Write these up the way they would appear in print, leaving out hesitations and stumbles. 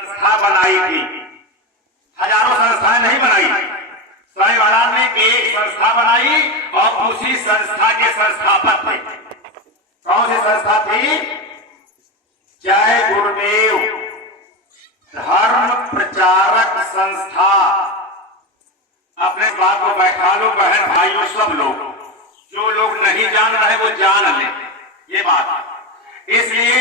संस्था बनाई थी, हजारों संस्थाएं नहीं बनाई। स्वामी महाराज ने एक संस्था बनाई और उसी संस्था के संस्थापक थे। कौन सी संस्था थी? जय गुरुदेव धर्म प्रचारक संस्था। अपने बात को बैठा लो बहन भाइयों, सब लोग, जो लोग नहीं जान रहे वो जान लें ये बात। इसलिए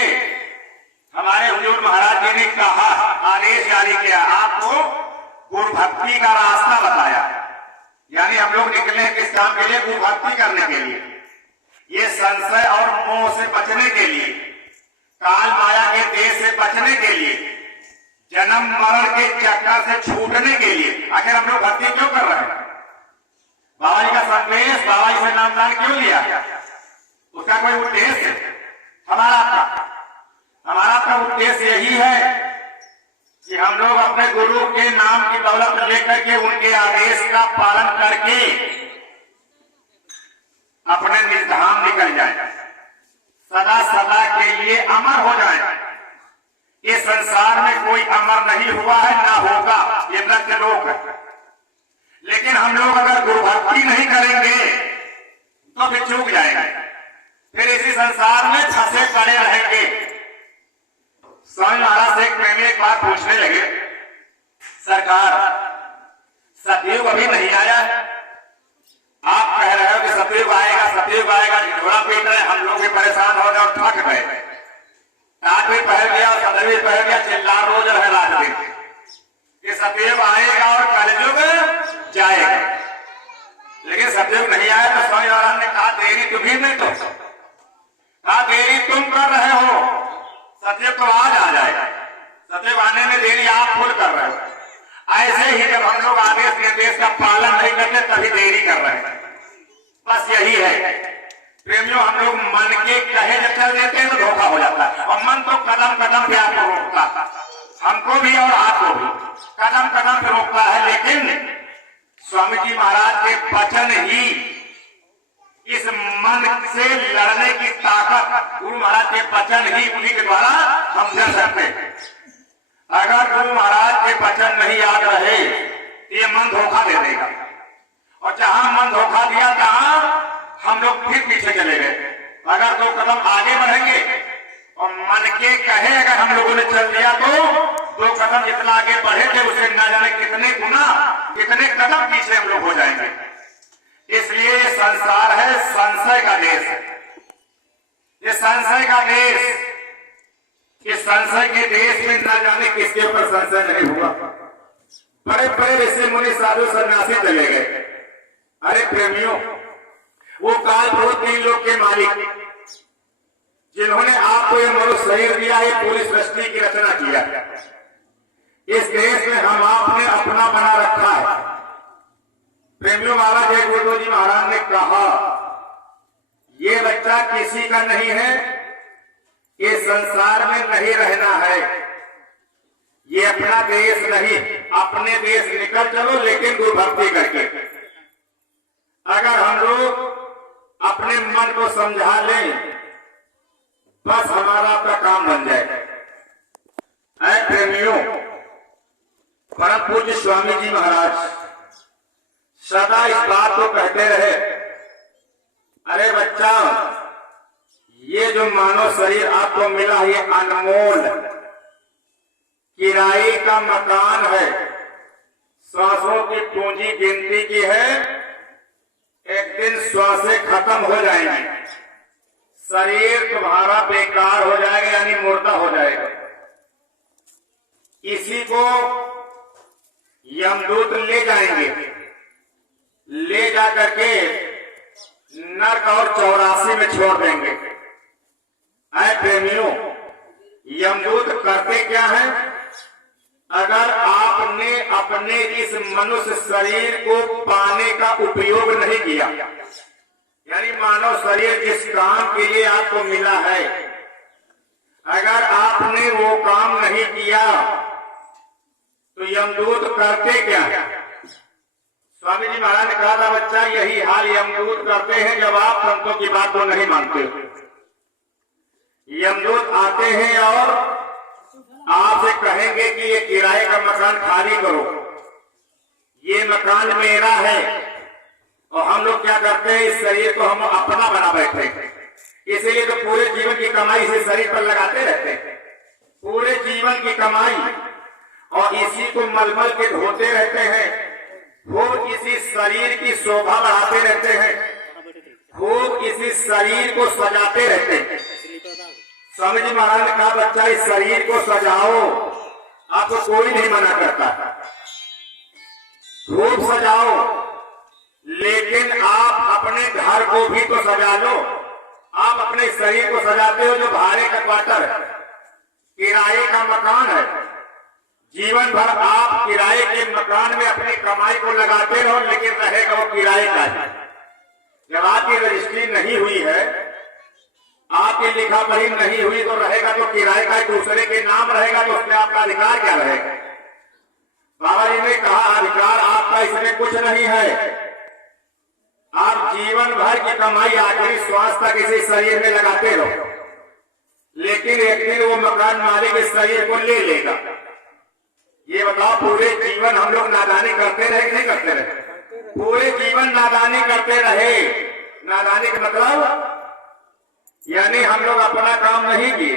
हमारे हुजूर महाराज जी ने कहा, आदेश जारी किया, आपको गुरु भक्ति का रास्ता बताया। यानी हम लोग निकले हैं किस काम के लिए? गुरु भक्ति करने के लिए, ये संशय और मोह से बचने के लिए, काल माया के देश से बचने के लिए, जन्म मरण के चक्कर से छूटने के लिए। आखिर हम लोग भक्ति क्यों कर रहे हैं? बाबा जी का संदेश, बाबा जी से नामदान क्यों लिया? उसका कोई उद्देश्य है? हमारा का उद्देश्य यही है कि हम लोग अपने गुरु के नाम की दौलत लेकर के उनके आदेश का पालन करके अपने निर्धाम निकल जाए, सदा सदा के लिए अमर हो जाए। इस संसार में कोई अमर नहीं हुआ है, ना होगा, ये मृत लोक है। लेकिन हम लोग अगर गुरु भक्ति नहीं करेंगे तो फिर चूक जाएंगे, फिर इसी संसार में फंसे पड़े रहेंगे। स्वामी महाराज से एक प्रेमी एक बात पूछने लगे, सरकार सतयुग अभी नहीं आया, आप कह रहे हो कि सतयुग आएगा, सतयुग आएगा, झोला पीट रहे, हम लोग भी परेशान हो गए और थक गए, टाट भी पहल गया और सदर भी पहल गया, चिल्ला रोज रहे रात दिन कि सतयुग आएगा और कलयुग जाएगा। लेकिन सतयुग नहीं आया तो स्वामी महाराज ने कहा देरी तुम्ही में, तो कहा देरी तुम कर रहे हो, सतयुग तो आज आ जाएगा, सतयुग आने में देरी आप खुद कर रहे हो। ऐसे ही जब हम लोग आदेश निर्देश का पालन नहीं करते तभी देरी कर रहे हैं। बस यही है प्रेमियों, हम लोग मन के कहे जब चल देते हैं तो धोखा हो जाता है, और मन तो कदम कदम पे आपको रोकता है, हमको भी और आपको भी कदम कदम पे रोकता है। लेकिन स्वामी जी महाराज के वचन ही इस मन से लड़ने की ताकत, गुरु महाराज के वचन ही, उन्हीं के द्वारा हम कर सकते हैं। अगर गुरु महाराज के वचन नहीं याद रहे ये मन धोखा दे देगा, और जहां मन धोखा दिया तहां हम लोग फिर पीछे चले गए। अगर 2 कदम आगे बढ़ेंगे और मन के कहे अगर हम लोगों ने चल दिया तो 2 कदम जितना आगे बढ़े थे उसे न जाने कितने गुना, कितने कदम पीछे हम लोग हो जाएंगे। इसलिए ये संसार है संशय का देश, ये संशय का देश। इस संशय के देश में न जाने किसके ऊपर संशय नहीं हुआ। बड़े बड़े ऋषि मुनि साधु सन्यासी चले गए। अरे प्रेमियों, वो काल क्रोध 3 लोक के मालिक जिन्होंने आपको ये मनुष्य शरीर दिया, ये पूरी सृष्टि की रचना किया, इस देश में हम आपने अपना बना रखा है। प्रेमियों, बाबा जय गुरुदेव जी महाराज ने कहा ये बच्चा किसी का नहीं है, ये संसार में नहीं रहना है, ये अपना देश नहीं, अपने देश निकल चलो लेकिन गुरु भक्ति करके। अगर हम लोग अपने मन को समझा लें बस हमारा आपका काम बन जाए। ऐ प्रेमियों, परम पूज्य स्वामी जी महाराज सदा इस बात को कहते रहे, अरे बच्चा, ये जो मानव शरीर आपको मिला ये अनमोल किराए का मकान है, श्वासों की पूंजी गिनती की है, एक दिन श्वासें खत्म हो जाएंगी, शरीर तुम्हारा बेकार हो जाएगा, यानी मुर्दा हो जाएगा। इसी को यमदूत ले जाएंगे, ले जा करके नरक और 84 में छोड़ देंगे। ऐ प्रेमियों, यमदूत करते क्या है? अगर आपने अपने इस मनुष्य शरीर को पाने का उपयोग नहीं किया, यानी मानव शरीर जिस काम के लिए आपको मिला है, अगर आपने वो काम नहीं किया तो यमदूत करते क्या है? स्वामी जी महाराज ने कहा था, बच्चा यही हाल यमदूत करते हैं जब आप संतों की बात को नहीं मानते हो। यमदूत आते हैं और आपसे कहेंगे कि ये किराए का मकान खाली करो, ये मकान मेरा है, और हम लोग क्या करते हैं, इस शरीर को हम अपना बना बैठे हैं। इसीलिए तो पूरे जीवन की कमाई इसी शरीर पर लगाते रहते हैं, पूरे जीवन की कमाई, और इसी को मलमल के धोते रहते हैं, खूब इसी शरीर की शोभा बढ़ाते रहते हैं, खूब इसी शरीर को सजाते रहते हैं। स्वामी जी महाराज ने कहा, बच्चा इस शरीर को सजाओ, आपको कोई नहीं मना करता, खूब सजाओ, लेकिन आप अपने घर को भी तो सजा लो। आप अपने शरीर को सजाते हो जो भाड़े का क्वार्टर है, किराए का मकान है, जीवन भर आप किराए के मकान में अपनी कमाई को लगाते रहो, लेकिन रहेगा वो किराए का। जब आपकी रजिस्ट्री नहीं हुई है, आपकी लिखा पढ़ी नहीं हुई, तो रहेगा तो किराए का, दूसरे के नाम रहेगा, तो उसमें आपका अधिकार क्या रहेगा? बाबा जी ने कहा, अधिकार आपका इसमें कुछ नहीं है। आप जीवन भर की कमाई आखिरी श्वास तक इसी शरीर में लगाते रहो, लेकिन एक दिन वो मकान मालिक इस शरीर को ले लेगा। ये बताओ, पूरे जीवन हम लोग नादानी करते रहे कि नहीं करते रहे? पूरे जीवन नादानी करते रहे। नादानी का मतलब यानी हम लोग अपना काम नहीं किए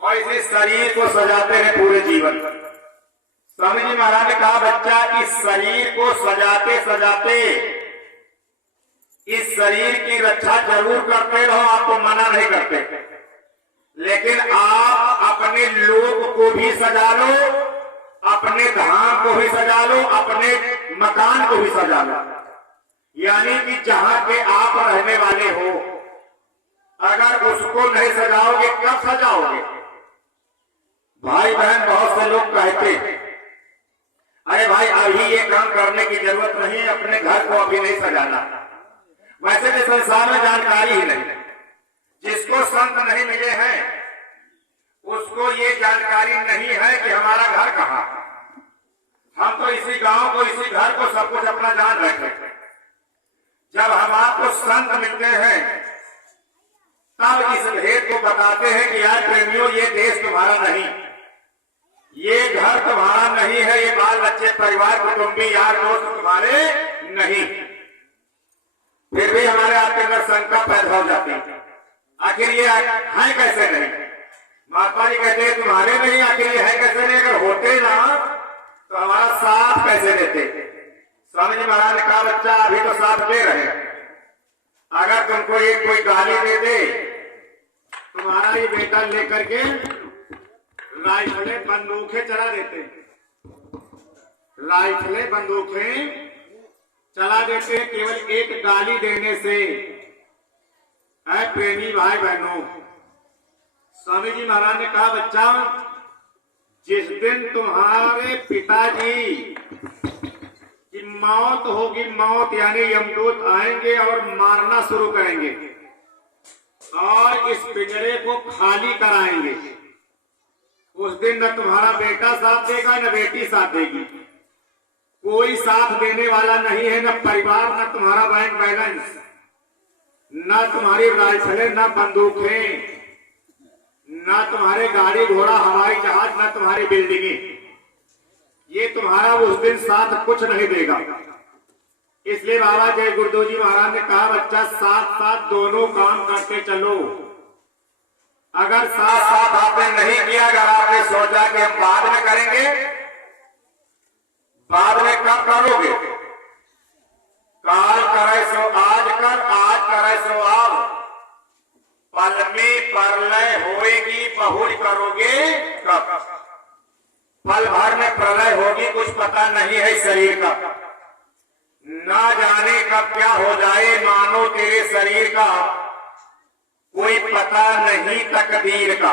और इसी शरीर को सजाते रहे पूरे जीवन। स्वामी जी महाराज ने कहा, बच्चा इस शरीर को सजाते सजाते इस शरीर की रक्षा जरूर करते रहो, आपको मना नहीं करते, लेकिन आप अपने लोक को भी सजा लो, अपने धाम को भी सजा लो, अपने मकान को भी सजा लो। यानी कि जहां के आप रहने वाले हो, अगर उसको नहीं सजाओगे कब सजाओगे? भाई बहन बहुत से लोग कहते हैं, अरे भाई अभी ये काम करने की जरूरत नहीं है, अपने घर को अभी नहीं सजाना। वैसे भी संसार में जानकारी ही नहीं, जिसको संत नहीं मिले हैं उसको ये जानकारी नहीं है कि हमारा घर कहाँ। हम तो इसी गांव को, इसी घर को, सब कुछ अपना जान रहे थे। जब हम आपको संत मिलते हैं तब इस भेद को बताते हैं कि यार प्रेमियों, ये देश तुम्हारा नहीं, ये घर तुम्हारा नहीं है, ये बाल बच्चे परिवार कुटुंबी यार दोस्त तुम्हारे नहीं। फिर भी हमारे आपके अंदर शंका पैदा हो जाती है, आखिर ये है कैसे नहीं? महात्मा जी कहते हैं तुम्हारे नहीं, आखिर ये है कैसे नहीं? अगर होते ना तो हमारा साथ कैसे देते? स्वामी जी महाराज ने कहा, बच्चा अभी तो साथ दे रहे, अगर तुमको एक कोई गाली दे दे, तुम्हारा ही बेटा लेकर के राइफलें बंदूकें चला देते, राइफलें बंदूकें चला देते हैं केवल एक गाली देने से। है प्रेमी भाई बहनों, स्वामी जी महाराज ने कहा, बच्चा जिस दिन तुम्हारे पिताजी की मौत होगी, मौत यानी यमदूत आएंगे और मारना शुरू करेंगे और इस पिंजरे को खाली कराएंगे, उस दिन न तुम्हारा बेटा साथ देगा न बेटी साथ देगी, कोई साथ देने वाला नहीं है, न परिवार, न तुम्हारा बैंक बैलेंस, न तुम्हारी राइफलें, न बंदूकें, न तुम्हारे गाड़ी घोड़ा हवाई जहाज, न तुम्हारी बिल्डिंगें, ये तुम्हारा उस दिन साथ कुछ नहीं देगा। इसलिए बाबा जय गुरुदेव जी महाराज ने कहा, बच्चा साथ साथ दोनों काम करते चलो। अगर साथ साथ आपने नहीं किया, अगर आपने सोचा कि हम बाद में करेंगे, बाद में कब करोगे? काल करे सो आज कर, आज करे सो अब, पल में प्रलय होएगी, बहुल करोगे कब? पल भर में प्रलय होगी, कुछ पता नहीं है शरीर का, ना जाने कब क्या हो जाए, मानो तेरे शरीर का कोई पता नहीं तकदीर का।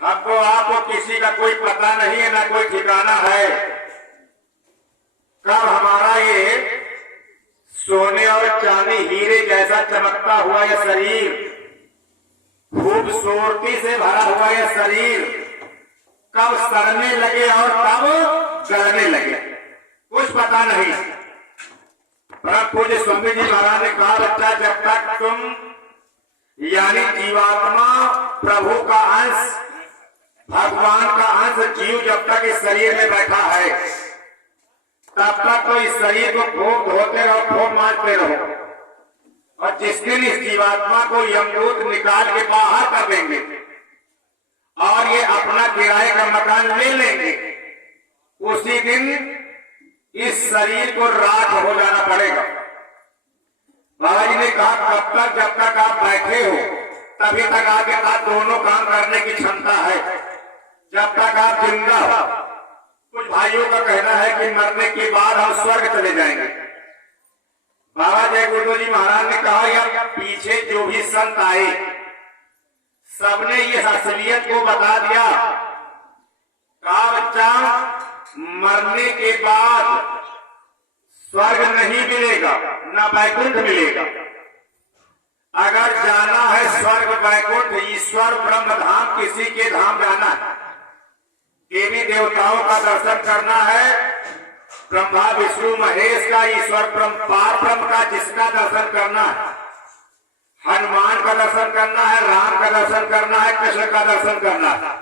हमको आपको किसी का कोई पता नहीं है, ना कोई ठिकाना है कब हमारा ये सोने और चांदी हीरे जैसा चमकता हुआ यह शरीर, खूबसूरती से भरा हुआ यह शरीर कब सड़ने लगे और कब गलने लगे, कुछ पता नहीं। परम पूज्य स्वामी जी महाराज ने कहा, बच्चा जब तक तुम यानी जीवात्मा प्रभु का अंश भगवान का अंश जीव जब तक इस शरीर में बैठा है तब तक तो इस शरीर को खूब धोते रहो, खूब मांजते रहो, और जिस दिन इस जीवात्मा को यमदूत निकाल के बाहर कर देंगे और ये अपना किराए का मकान ले लेंगे, उसी दिन इस शरीर को राख हो जाना पड़ेगा। बाबा जी ने कहा कब तक, जब तक आप बैठे हो तभी तक आपके पास दोनों काम करने की क्षमता है, जब तक आप जिंदा हो। कुछ भाइयों का कहना है कि मरने के बाद हम स्वर्ग चले जाएंगे। बाबा जय गुरु जी महाराज ने कहा यार पीछे जो भी संत आए सबने ये असलियत को बता दिया। कहा बच्चा मरने के बाद स्वर्ग नहीं मिलेगा, न बैकुंठ मिलेगा। अगर जाना है स्वर्ग बैकुंठ ईश्वर ब्रह्म धाम, किसी के धाम जाना है, देवी देवताओं का दर्शन करना है, ब्रह्मा विष्णु महेश का, ईश्वर ब्रह्म पार ब्रह्म का जिसका दर्शन करना है, हनुमान का दर्शन करना है, राम का दर्शन करना है, कृष्ण का दर्शन करना है,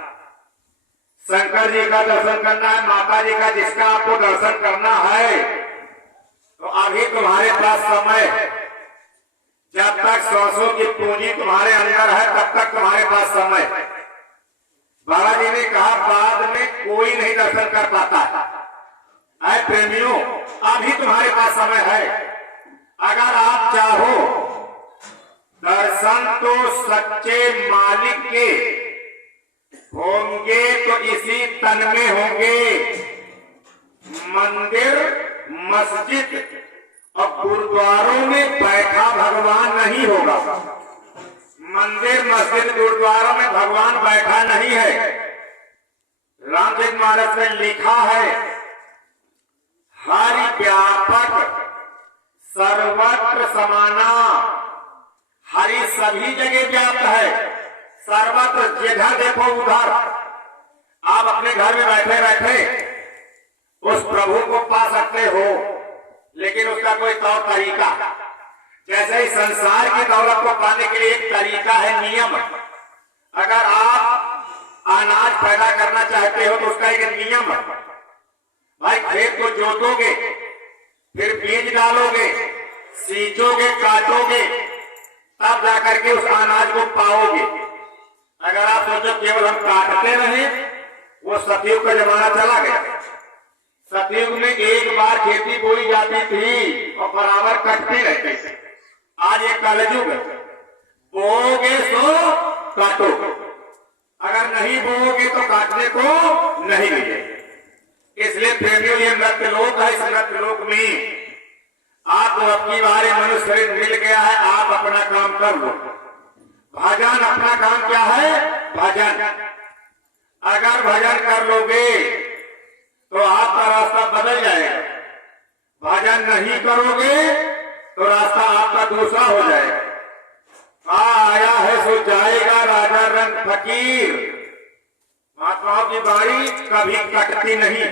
शंकर जी का दर्शन करना है, माता जी का, जिसका आपको दर्शन करना है, तो अभी तुम्हारे पास समय है। जब तक सांसों की पूंजी तुम्हारे अंदर है तब तक तुम्हारे पास समय है। बाबा जी ने कहा बाद में कोई नहीं दर्शन कर पाता है। प्रेमियों अभी तुम्हारे पास समय है, अगर आप चाहो दर्शन तो सच्चे मालिक के होंगे तो इसी तन में होंगे। मंदिर मस्जिद और गुरुद्वारों में बैठा भगवान नहीं होगा। मंदिर मस्जिद गुरुद्वारों में भगवान बैठा नहीं है। रामचरित मानस में लिखा है हरि व्यापक सर्वत्र समाना, हरि सभी जगह व्याप्त है, सर्वत्र जिधर देखो उधर। आप अपने घर में बैठे बैठे उस प्रभु को पा सकते हो, लेकिन उसका कोई तौर तरीका, जैसे ही संसार की दौलत को पाने के लिए एक तरीका है, नियम। अगर आप अनाज पैदा करना चाहते हो तो उसका एक नियम है। भाई खेत को जोतोगे, फिर बीज डालोगे, सींचोगे, काटोगे, तब जाकर के उस अनाज को पाओगे। अगर आप सोचो केवल हम काटते रहे, वो सतयुग का जमाना चला गया। सतयुग में एक बार खेती बोई जाती थी और बराबर कटते रहते थे। आज ये कलयुग, बोओगे तो काटो, अगर नहीं बोओगे तो काटने को नहीं मिले। इसलिए प्रेमियों ये मृत्यु लोक है, इस मृत्यु लोक में आपको अपनी बारे मनुष्य शरीर मिल गया है, आप अपना काम कर लो। भजन अपना काम क्या है? भजन। अगर भजन कर लोगे तो आपका रास्ता बदल जाएगा, भजन नहीं करोगे तो रास्ता आपका दूसरा हो जाएगा। आया है सो जाएगा राजा रंग फकीर। महात्माओं की बारी कभी कटती नहीं।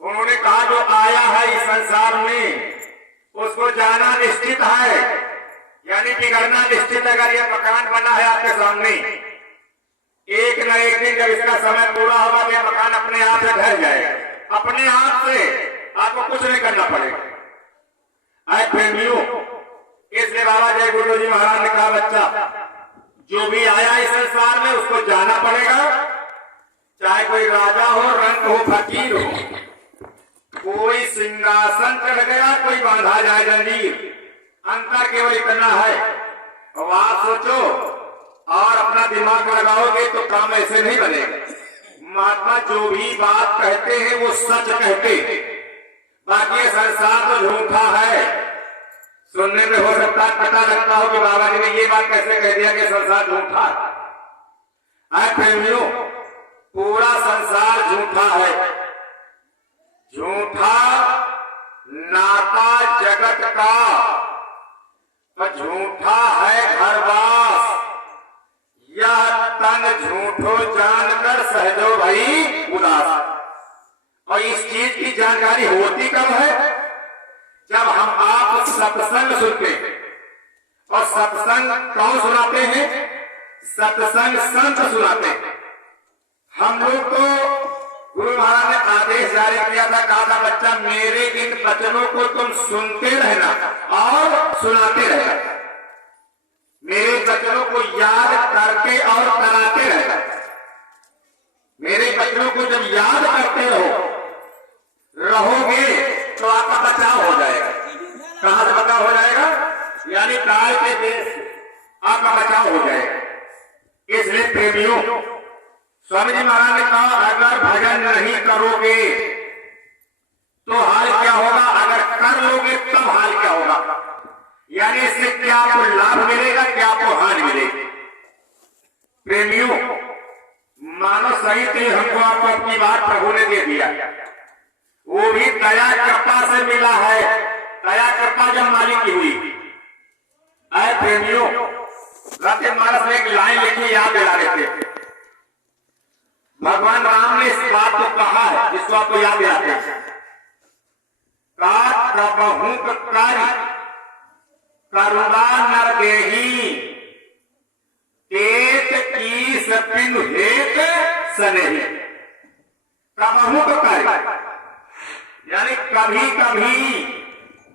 उन्होंने कहा जो आया है इस संसार में उसको जाना निश्चित है, यानी बिगड़ना निश्चित। अगर यह मकान बना है आपके सामने, एक न एक दिन जब इसका समय पूरा होगा तो यह मकान अपने आप से ढह जाएगा, अपने आप से, आपको कुछ नहीं करना पड़ेगा। आए प्रेमियों, इसलिए बाबा जय गुरु जी महाराज ने कहा बच्चा जो भी आया इस संसार में उसको जाना पड़ेगा, चाहे कोई राजा हो, रंग हो, फकीर हो। कोई सिंहासन चढ़ गया, कोई बांधा जाए जंजीर। अंतर केवल इतना है। अब आप सोचो और अपना दिमाग लगाओगे तो काम ऐसे नहीं बनेगा। महात्मा जो भी बात कहते हैं वो सच कहते हैं, बाकी संसार तो झूठा है। सुनने में हो सकता है पता लगता हो कि बाबा जी ने ये बात कैसे कह दिया कि संसार झूठा है। प्रेमियों पूरा संसार झूठा है। झूठा नाता जगत का, तो झूठा है घरवास। यह तन झूठो जानकर सहजो भाई उदास। और इस चीज की जानकारी होती कब है? जब हम आप सत्संग सुनते हैं। और सत्संग कौन सुनाते हैं? सत्संग संत सुनाते हैं। हम लोग को गुरु महाराज ने आदेश जारी किया था, कहा था बच्चा मेरे इन वचनों को तुम सुनते रहना और सुनाते रहना, मेरे वचनों को याद करके और कराते रहना। मेरे वचनों को जब याद करते रहोगे तो आपका बचाव हो जाएगा। कहां से बचाव हो जाएगा? यानी काल के देश आपका बचाव हो जाएगा। इसलिए प्रेमियों, स्वामी जी महाराज ने कहा अगर भजन नहीं करोगे तो हाल क्या होगा, अगर कर लोगे तब हाल क्या होगा। यानी इससे क्या आपको लाभ मिलेगा, क्या आपको हानि मिलेगी। प्रेमियों, मानव सहित ही हमको आपको अपनी बात प्रभु ने दे दिया, वो भी दया कृपा से मिला है। दया कृपा जब मालिक की हुई। आए प्रेमियों, रामचरितमानस में एक लाइन लिखी, याद दिला देते। भगवान राम ने इस बात को कहा है जिसको आपको याद दिलाते हैं, कबहू करुणा नर देही एक कीस बिनु हेत सनेही। कबहू कर, यानी कभी कभी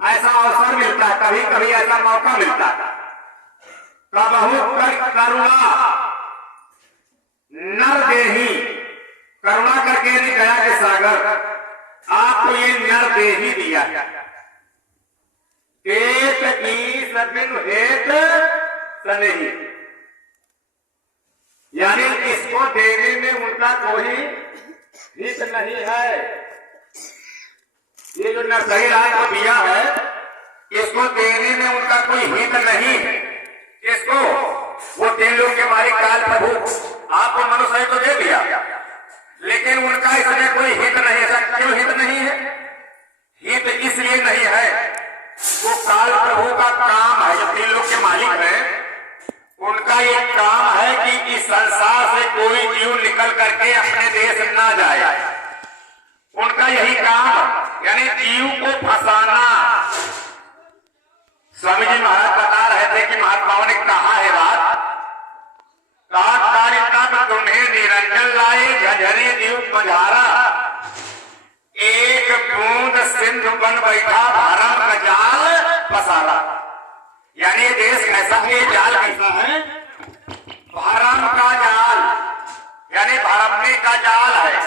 ऐसा अवसर मिलता है, कभी कभी ऐसा मौका मिलता है। कबहू कर करुणा नर देही, करुणा करके नहीं दया के सागर आपको ये नर देही दिया। एक ईस बिनु हेत सनेही, यानी इसको देने में उनका कोई हित नहीं है। ये जो नरसरी राय को दिया है, इसको देने में उनका कोई हित नहीं है। इसको वो 3 लोग के मालिक काल प्रभु आपको मनुष्य को दे दिया, लेकिन उनका इसमें कोई हित नहीं है। क्यों हित नहीं है? हित इसलिए नहीं है, वो काल प्रभु का काम है, जो 3 लोग के मालिक हैं, उनका ये काम है कि इस संसार से कोई जीव निकल करके अपने देश ना जाए। उनका यही काम, यानी जीव को फंसाना। स्वामी जी महाराज बता रहे थे कि महात्माओं ने कहा है बात, तुम्हें निरंजन लाए झझरे जीव मझारा, एक बूंद सिंधु बन बैठा भरम का जाल पसारा। यानी देश कैसा है, जाल कैसा है? भरम का जाल, यानी भरमने का जाल है।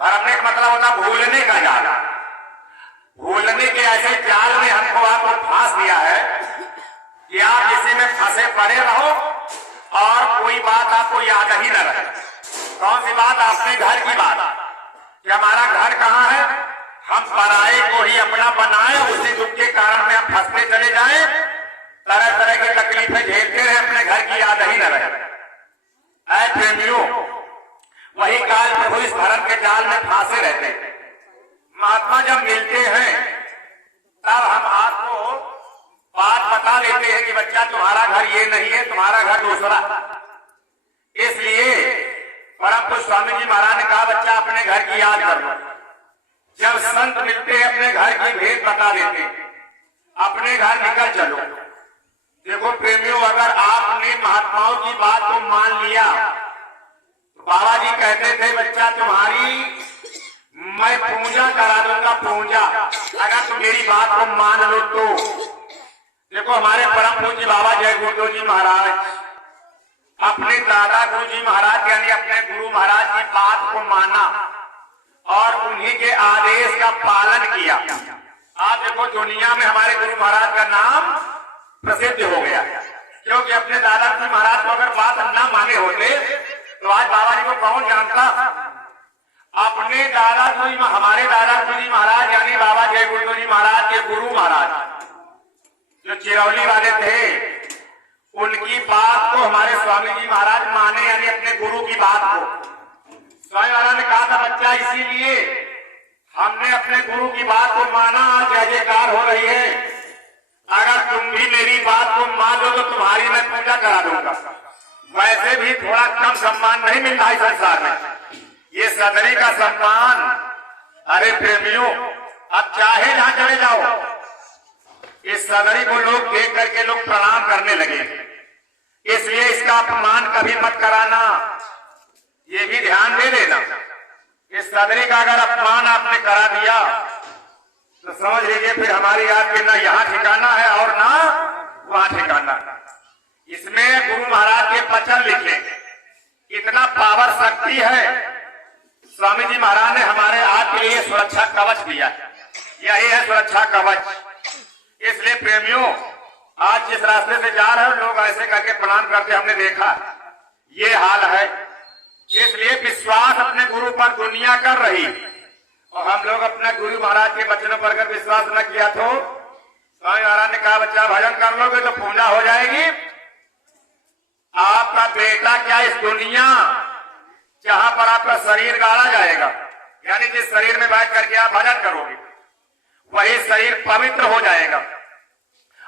भरमने का मतलब होता भूलने का जाल। भूलने के ऐसे जाल में हमको आपको फांस दिया है कि आप इसी में फंसे पड़े रहो और कोई बात आपको याद ही न रहे। कौन सी बात? अपने घर की बात कि हमारा घर कहाँ है, हम पराये को ही अपना बनाए, उसी दुख के कारण में हम फंसते चले जाएं, तरह तरह की तकलीफें झेलते रहे, अपने घर की याद ही न रहे। ऐ प्रेमियों, वही काल प्रभु इस भरम के जाल में फांसे रहते। महात्मा जब मिलते हैं तब हम आपको बात बता देते हैं कि बच्चा तुम्हारा घर ये नहीं है, तुम्हारा घर दूसरा। इसलिए परम पूज्य स्वामी जी महाराज ने कहा बच्चा अपने घर की याद करो। जब संत मिलते हैं अपने घर की भेद बता देते, अपने घर निकल चलो। देखो प्रेमियों, अगर आपने महात्माओं की बात को मान लिया तो बाबा जी कहते थे बच्चा तुम्हारी मैं पूजा करा दूंगा, पूजा, अगर तुम मेरी बात को मान लो तो। देखो हमारे परम पूज्य बाबा जय गुरुदेव जी महाराज अपने दादा गुरु जी महाराज यानी अपने गुरु महाराज की बात को माना और उन्हीं के आदेश का पालन किया। आप देखो दुनिया में हमारे गुरु महाराज का नाम प्रसिद्ध हो गया, क्योंकि अपने दादा गुरु महाराज को अगर बात न माने होते तो आज बाबा जी को कौन जानता। अपने दादा गुरु, हमारे दादा गुरु जी महाराज यानी बाबा जय गुरुदेव जी महाराज के गुरु महाराज जो चिरौली वाले थे, उनकी बात को हमारे स्वामी जी महाराज माने, यानी अपने गुरु की बात को। स्वामी महाराज ने कहा था बच्चा इसीलिए हमने अपने गुरु की बात को माना, जय जयकार हो रही है। अगर तुम भी मेरी बात को मान लो तो तुम्हारी मैं पूजा करा दूंगा। वैसे भी थोड़ा कम सम्मान नहीं मिलता है संसार में, ये सदरी का सम्मान। अरे प्रेमियों, अब चाहे जहां चले जाओ, इस सदरी को लोग देख करके लोग प्रणाम करने लगे। इसलिए इसका अपमान कभी मत कराना। ये भी ध्यान दे देना, इस सदरी का अगर अपमान आपने करा दिया तो समझ लीजिए फिर हमारी आपके ना यहाँ ठिकाना है और ना वहां ठिकाना। इसमें गुरु महाराज के वचन लिखे, इतना पावर शक्ति है। स्वामी जी महाराज ने हमारे आपके लिए सुरक्षा कवच दिया, यही है सुरक्षा कवच। इसलिए प्रेमियों, आज जिस रास्ते से जा रहे हो लोग ऐसे करके प्रणाम करते हमने देखा, ये हाल है। इसलिए विश्वास अपने गुरु पर दुनिया कर रही, और हम लोग अपने गुरु महाराज के वचनों पर अगर विश्वास न किया तो स्वामी महाराज ने कहा बच्चा भजन कर लोगे तो पूजा हो जाएगी। आपका बेटा क्या इस दुनिया जहां पर आपका शरीर गाड़ा जाएगा, यानी जिस शरीर में बैठ करके आप भजन करोगे वही शरीर पवित्र हो जाएगा,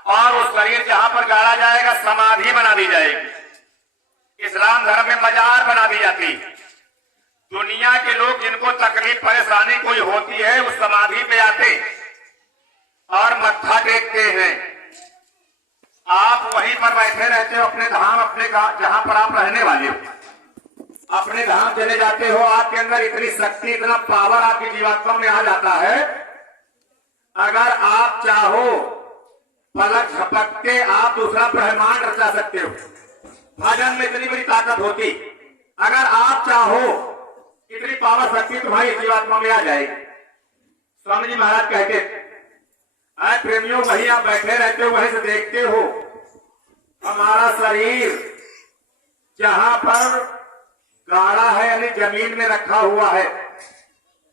और उस शरीर जहां पर गाड़ा जाएगा समाधि बना दी जाएगी। इस्लाम धर्म में मजार बना दी जाती। दुनिया के लोग जिनको तकलीफ परेशानी कोई होती है उस समाधि पे आते और मत्था टेकते हैं। आप वहीं पर बैठे रहते हो अपने धाम, अपने जहां पर आप रहने वाले हो, अपने धाम चले जाते हो। आपके अंदर इतनी शक्ति, इतना पावर आपकी जीवात्मा में आ जाता है, अगर आप चाहो पलक झपक के आप दूसरा ब्रह्मांड रचा सकते हो। भजन में इतनी बड़ी ताकत होती, अगर आप चाहो इतनी पावर शक्ति तुम्हारी जीवात्मा में आ जाएगी। स्वामी जी महाराज कहते, आज प्रेमियों वहीं आप बैठे रहते हो, वहीं से देखते हो हमारा शरीर जहां पर गाड़ा है यानी जमीन में रखा हुआ है,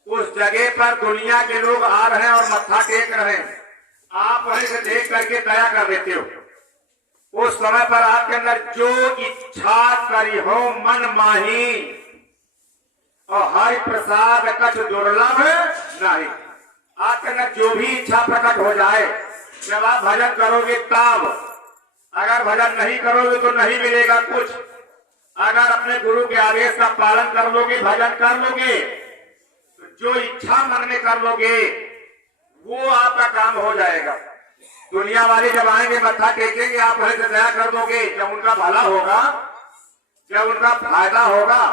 उस जगह पर दुनिया के लोग आ रहे हैं और मत्था टेक रहे हैं। आप वहीं से देख करके दया कर देते हो। उस समय पर आपके अंदर जो इच्छा करी हो मन माही, और हरि प्रसाद कछ दुर्लभ नहीं। आपके अंदर जो भी इच्छा प्रकट हो जाए, जब आप भजन करोगे तब, अगर भजन नहीं करोगे तो नहीं मिलेगा कुछ। अगर अपने गुरु के आदेश का पालन कर लोगे, भजन कर लोगे, तो जो इच्छा मन में कर लोगे वो आपका काम हो जाएगा। दुनिया वाले जब आएंगे मत्था टेकेंगे, आप वहीं से दया कर दोगे। जब उनका भला होगा, जब उनका फायदा होगा,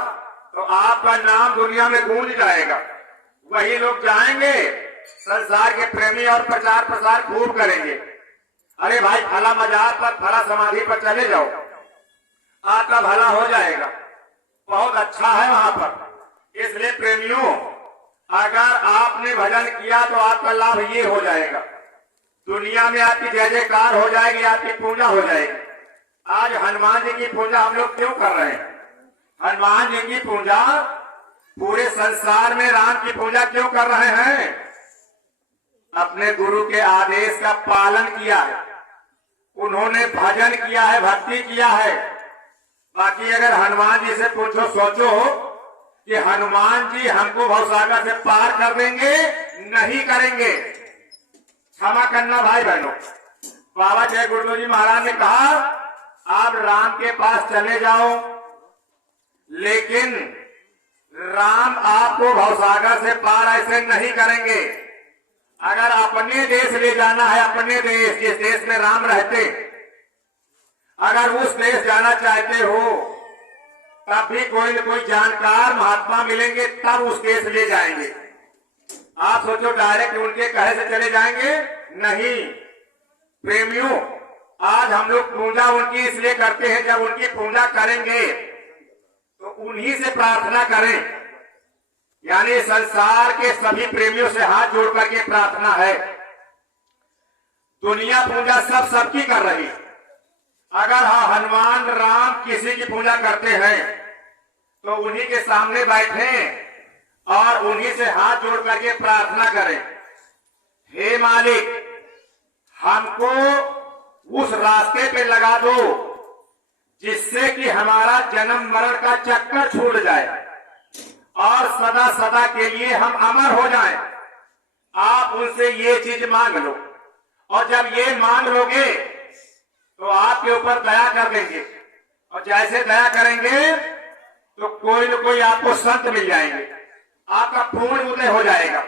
तो आपका नाम दुनिया में गूंज जाएगा। वही लोग जाएंगे संसार के प्रेमी और प्रचार प्रसार खूब करेंगे, अरे भाई फला मजार पर, फला समाधि पर चले जाओ, आपका भला हो जाएगा, बहुत अच्छा है वहां पर। इसलिए प्रेमियों, अगर आपने भजन किया तो आपका लाभ ये हो जाएगा, दुनिया में आपकी जय जयकार हो जाएगी, आपकी पूजा हो जाएगी। आज हनुमान जी की पूजा हम लोग क्यों कर रहे हैं? हनुमान जी की पूजा, पूरे संसार में राम की पूजा क्यों कर रहे हैं? अपने गुरु के आदेश का पालन किया है, उन्होंने भजन किया है, भक्ति किया है। बाकी अगर हनुमान जी से पूछो, सोचो कि हनुमान जी हमको भवसागर से पार कर देंगे? नहीं करेंगे। क्षमा करना भाई बहनों। बाबा जय गुरुदेव जी महाराज ने कहा आप राम के पास चले जाओ, लेकिन राम आपको भवसागर से पार ऐसे नहीं करेंगे। अगर अपने देश ले जाना है, अपने देश जिस देश में राम रहते, अगर उस देश जाना चाहते हो, तब भी कोई न कोई जानकार महात्मा मिलेंगे, तब उस देश ले जाएंगे। आप सोचो डायरेक्ट उनके कहे से चले जाएंगे? नहीं। प्रेमियों, आज हम लोग पूजा उनकी इसलिए करते हैं, जब उनकी पूजा करेंगे तो उन्हीं से प्रार्थना करें। यानी संसार के सभी प्रेमियों से हाथ जोड़ करके प्रार्थना है। दुनिया पूजा सब सबकी कर रही। अगर हाँ हनुमान राम किसी की पूजा करते हैं तो उन्हीं के सामने बैठे और उन्हीं से हाथ जोड़ करके प्रार्थना करें, हे मालिक हमको उस रास्ते पे लगा दो जिससे कि हमारा जन्म मरण का चक्कर छूट जाए और सदा सदा के लिए हम अमर हो जाएं। आप उनसे ये चीज मांग लो, और जब ये मांग लोगे तो आपके ऊपर दया कर देंगे, और जैसे दया करेंगे तो कोई न कोई आपको संत मिल जाएंगे, आपका पूर्ण उदय हो जाएगा।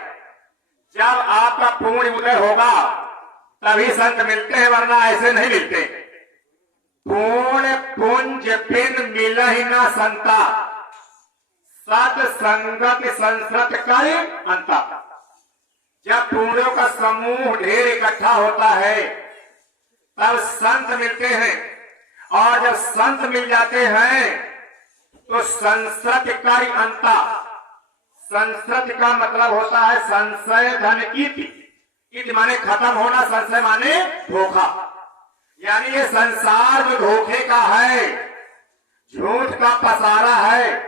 जब आपका पूर्ण उदय होगा तभी संत मिलते हैं, वरना ऐसे नहीं मिलते। पूर्ण पुंज पिन मिल ही ना संता, सत्संगत संसत कर अंता। जब पुण्यों का समूह ढेर इकट्ठा होता है तब संत मिलते हैं, और जब संत मिल जाते हैं तो संसत कर अंता। संसत का मतलब होता है संशय धन इति माने खत्म होना, संशय माने धोखा। यानी ये संसार जो धोखे का है, झूठ का पसारा है,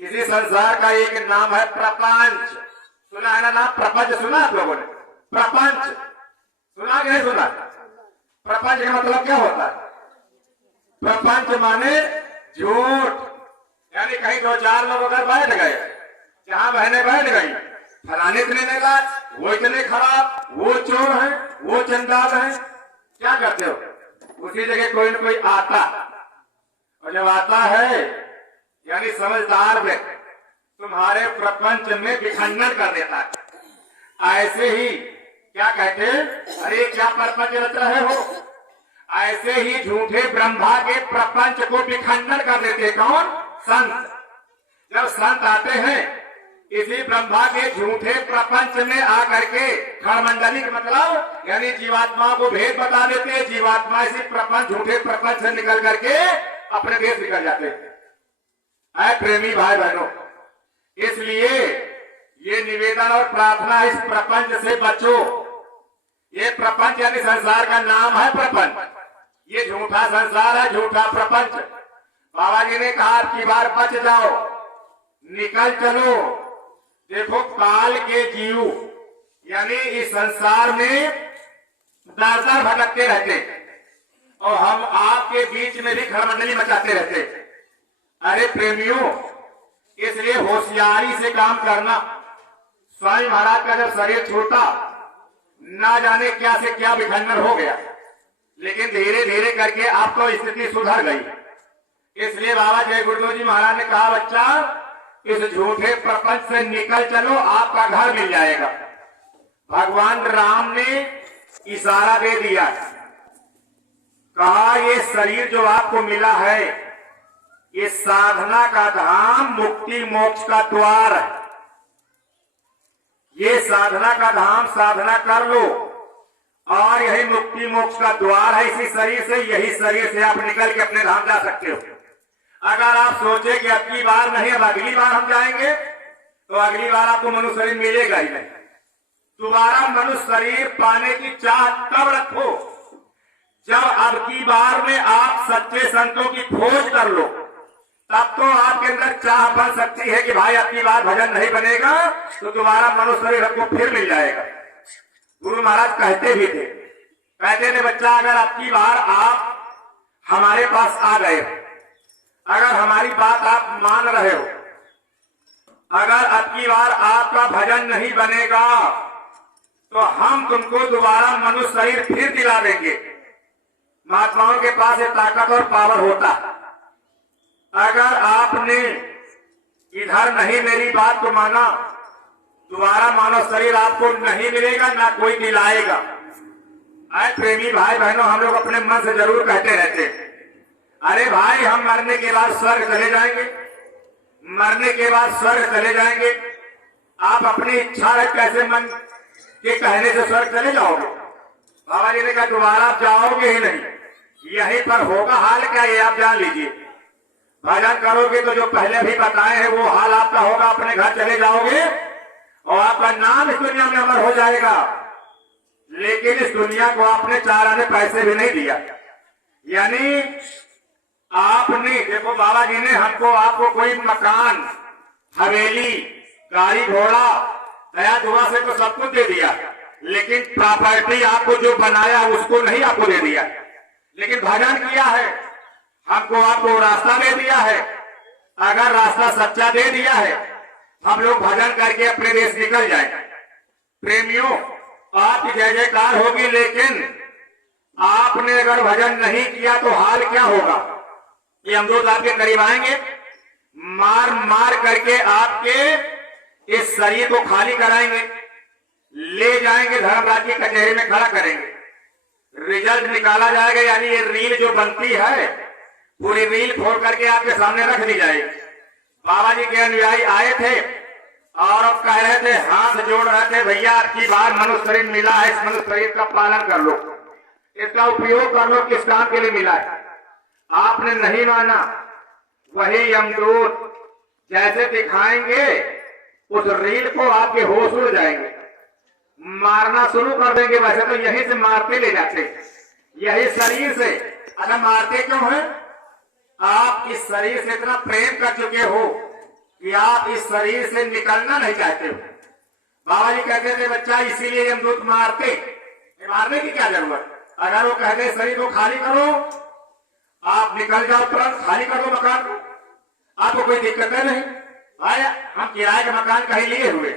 इसी संसार का एक नाम है प्रपंच। सुना है ना नाम प्रपंच? सुना आप लोगों ने? प्रपंच सुना कि नहीं सुना? प्रपंच का मतलब क्या होता है? प्रपंच माने झूठ। यानी कहीं दो चार लोग अगर बैठ गए, जहां बहने बैठ गई, फलाने इतने नेगाज, वो इतने खराब, वो चोर है, वो चंदाल है, क्या करते हो? उसी जगह कोई न कोई आता, और जब आता है यानी समझदार व्यक्ति तुम्हारे प्रपंच में विखंडन कर देता है। ऐसे ही क्या कहते, अरे क्या प्रपंच रच रहे हो, ऐसे ही झूठे ब्रह्मा के प्रपंच को विखंडन कर देते कौन? संत। जब संत आते हैं इसी ब्रह्मा के झूठे प्रपंच में आकर के खरमंडली का मतलब यानी जीवात्मा को भेद बता देते हैं। जीवात्मा इसी प्रपंच, झूठे प्रपंच से निकल करके अपने देश निकल जाते हैं। प्रेमी भाई बहनों, इसलिए ये निवेदन और प्रार्थना, इस प्रपंच से बचो। ये प्रपंच यानी संसार का नाम है प्रपंच। ये झूठा संसार है, झूठा प्रपंच। बाबा जी ने कहा आपकी बार बच जाओ, निकल चलो। देखो काल के जीव यानी इस संसार में दर दर भटकते रहते, और हम आपके बीच में भी खरमंडली मचाते रहते। अरे प्रेमियों, इसलिए होशियारी से काम करना। स्वामी महाराज का जब शरीर छूटा, ना जाने क्या से क्या विखंडन हो गया, लेकिन धीरे धीरे करके आपको स्थिति सुधर गई। इसलिए बाबा जय गुरुदेव जी महाराज ने कहा, बच्चा इस झूठे प्रपंच से निकल चलो, आपका घर मिल जाएगा। भगवान राम ने इशारा दे दिया, कहा ये शरीर जो आपको मिला है ये साधना का धाम, मुक्ति मोक्ष का द्वार है। ये साधना का धाम, साधना कर लो, और यही मुक्ति मोक्ष का द्वार है। इसी शरीर से, यही शरीर से आप निकल के अपने धाम जा सकते हो। अगर आप सोचे कि अब की बार नहीं, अब अगली बार हम जाएंगे, तो अगली बार आपको मनुष्य शरीर मिलेगा ही नहीं। दोबारा मनुष्य शरीर पाने की चाह कब रखो, जब अब की बार में आप सच्चे संतों की खोज कर लो, तब तो आपके अंदर चाह बन सकती है कि भाई अब की बार भजन नहीं बनेगा तो दोबारा मनुष्य शरीर हमको फिर मिल जाएगा। गुरु महाराज कहते भी थे, कहते थे बच्चा अगर अब की बार आप हमारे पास आ गए, अगर हमारी बात आप मान रहे हो, अगर अब की बार आपका भजन नहीं बनेगा तो हम तुमको दोबारा मनुष्य शरीर फिर दिला देंगे। महात्माओं के पास ये ताकत और पावर होता। अगर आपने इधर नहीं मेरी बात को माना, दोबारा मानव शरीर आपको नहीं मिलेगा, ना कोई दिलाएगा। प्रेमी भाई बहनों, हम लोग अपने मन से जरूर कहते रहते, अरे भाई हम मरने के बाद स्वर्ग चले जाएंगे, मरने के बाद स्वर्ग चले जाएंगे। आप अपनी इच्छा है कैसे मन के कहने से स्वर्ग चले जाओगे? बाबा जी ने कहा दोबारा आप जाओगे ही नहीं, यहीं पर होगा हाल क्या ये आप जान लीजिए। भजन करोगे तो जो पहले भी बताए हैं वो हाल आपका होगा, अपने घर चले जाओगे और आपका नाम इस दुनिया में अमर हो जाएगा। लेकिन इस दुनिया को आपने 4 आने पैसे भी नहीं दिया। यानी आपने, देखो बाबा जी ने हमको आपको कोई मकान, हवेली, गाड़ी घोड़ा, दया दुआ से तो सब कुछ दे दिया, लेकिन प्रॉपर्टी आपको जो बनाया उसको नहीं आपको दे दिया। लेकिन भजन किया है, हमको आपको रास्ता दे दिया है। अगर रास्ता सच्चा दे दिया है, हम लोग भजन करके अपने देश निकल जाए। प्रेमियों, आपकी जय जयकार होगी, लेकिन आपने अगर भजन नहीं किया तो हाल क्या होगा? ये हम लोग आपके करीब आएंगे, मार मार करके आपके इस शरीर को खाली कराएंगे, ले जाएंगे धर्मराज की कचहरी में खड़ा करेंगे, रिजल्ट निकाला जाएगा। यानी ये रील जो बनती है, पूरी रील खोल करके आपके सामने रख दी जाएगी। बाबा जी के अनुयायी आए थे और अब कह रहे थे, हाथ जोड़ रहे थे, भैया आपकी बार मनुष्य शरीर मिला है, इस मनुष्य शरीर का पालन कर लो, इसका उपयोग कर लो, किस काम के लिए मिला है। आपने नहीं माना। वही यमदूत जैसे दिखाएंगे उस रील को आपके होश उड़ जाएंगे, मारना शुरू कर देंगे। वैसे तो यहीं से मारते ले जाते, यही शरीर से। अच्छा, मारते क्यों है? आप इस शरीर से इतना प्रेम कर चुके हो कि आप इस शरीर से निकलना नहीं चाहते हो। बाबा जी कहते थे बच्चा इसीलिए यमदूत मारते, मारने की क्या जरूरत। अगर वो कहते शरीर को खाली करो, आप निकल जाओ, तुरंत खाली कर दो मकान को, आपको कोई दिक्कत नहीं। आया हम किराए का मकान कहीं लिए हुए,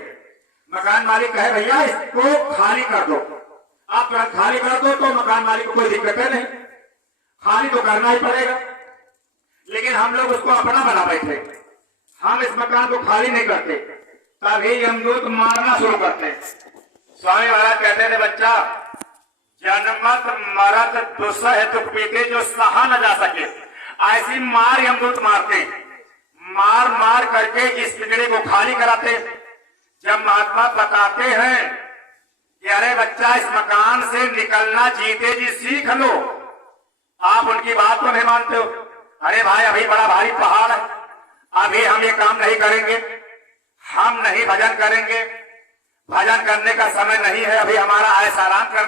मकान मालिक कहे भैया इसको खाली कर दो, आप तुरंत खाली कर दो, तो मकान मालिक को कोई दिक्कत नहीं, खाली तो करना ही पड़ेगा। लेकिन हम लोग उसको अपना बना बैठे, हम इस मकान को खाली नहीं करते, तभी यमदूत मारना शुरू करते। स्वामी महाराज कहते थे बच्चा, जन्मत मरत दुसह दुख पीते जो सहा न जा सके, ऐसी मार यमदूत मारते, मार मार करके इस पिंजरे को खाली कराते। जब महात्मा बताते हैं कि अरे बच्चा इस मकान से निकलना जीते जी सीख लो, आप उनकी बात को नहीं मानते हो। अरे भाई अभी बड़ा भारी पहाड़ है, अभी हम ये काम नहीं करेंगे, हम नहीं भजन करेंगे, भजन करने का समय नहीं है, अभी हमारा ऐसा आराम कर